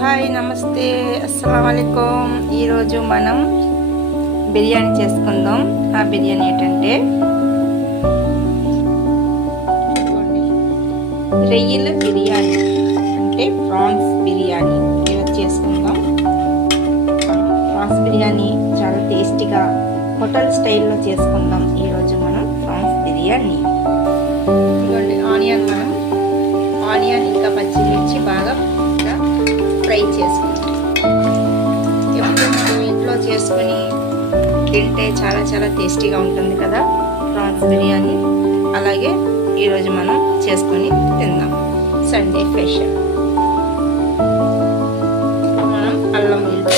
Hi నమస్తే అస్సలాము అలైకుం. ఈరోజు మనం బిర్యానీ చేసుకుందాం. ఆ బిర్యానీ ఏంటంటే రొయ్యల బిర్యానీ, అంటే ప్రాన్స్ బిర్యానీ. ఈరోజు చేసుకుందాం. ప్రాన్స్ బిర్యానీ చాలా టేస్టీగా హోటల్ స్టైల్లో చేసుకుందాం. ఈరోజు మనం ప్రాన్స్ బిర్యానీ. ఇదిగోండి ఆనియన్ ఇంకా పచ్చిమిర్చి బాగా ఫ్రై చేసుకుంటాం. ఎప్పుడు మనం ఇంట్లో చేసుకొని తింటే చాలా చాలా టేస్టీగా ఉంటుంది కదా ప్రాన్స్ బిర్యానీ. అలాగే ఈరోజు మనం చేసుకొని తిందాం. Sunday special. మనం అల్లం వెల్లుల్లి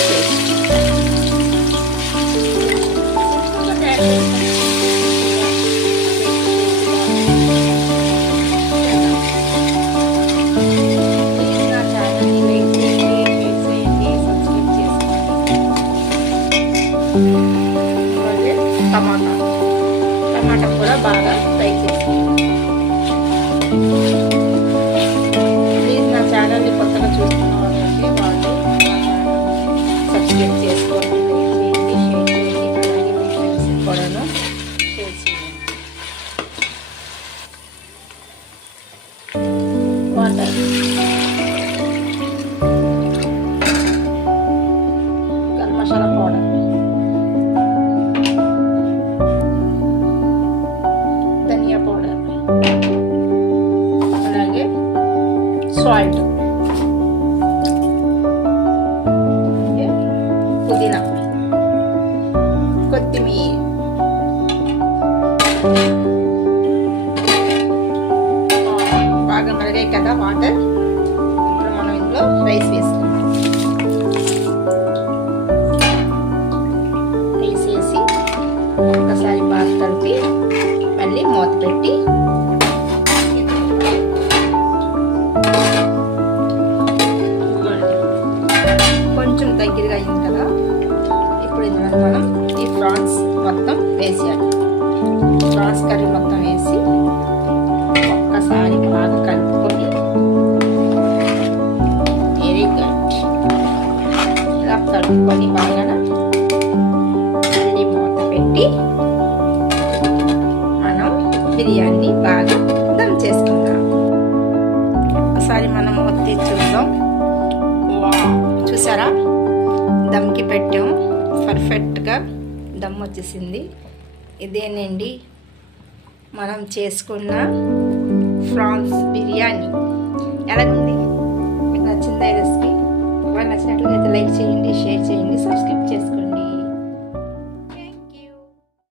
పేస్ట్ టమాటా కూడా బాగా ఫ్రై చేసుకోండి. ప్లీజ్ నా ఛానల్ని కొత్తగా చూస్తున్న వాళ్ళకి వాళ్ళు సబ్స్క్రైబ్ చేసుకోండి, లైక్ చేయండి, షేర్ చేయండి. అలాగే మీ ఫ్రెండ్స్ కూడాను షేర్ చేయండి. వాటర్, గరం మసాలా పౌడర్, ధనియా పౌడర్, అలాగే సాల్ట్, పుదీనా, కొత్తిమీర, బాగా మరిగాయి కదా వాటర్. ఇప్పుడు మనం ఇందులో రైస్ వేసుకుందాం. రైస్ వేసి ఒక్కసారి బాగా కలిపి మళ్ళీ మూత పెట్టి కొంచెం దగ్గరగా అయింది కదా. ఇప్పుడు ఇందులో మనం ఈ ప్రాన్స్ మొత్తం వేసేయాలి. ప్రాన్స్ కర్రీ మొత్తం వేసి ఒక్కసారి బాగా కలుపుకొని వెరీ గుడ్ ఇలా కలుపుకొని బాగా మళ్ళీ మూత పెట్టి బిర్యానీ బాగా దమ్ చేసుకుందాం. ఒకసారి మనం మొత్తి చూద్దాం. చూసారా, దమ్కి పెట్టాం, పర్ఫెక్ట్గా దమ్ వచ్చేసింది. ఇదేనండి మనం చేసుకున్న ప్రాన్స్ బిర్యానీ. ఎలాగుంది? మీకు నచ్చిందా రెసిపీ? నచ్చినట్లయితే లైక్ చేయండి, షేర్ చేయండి, సబ్స్క్రైబ్ చేసుకోండి.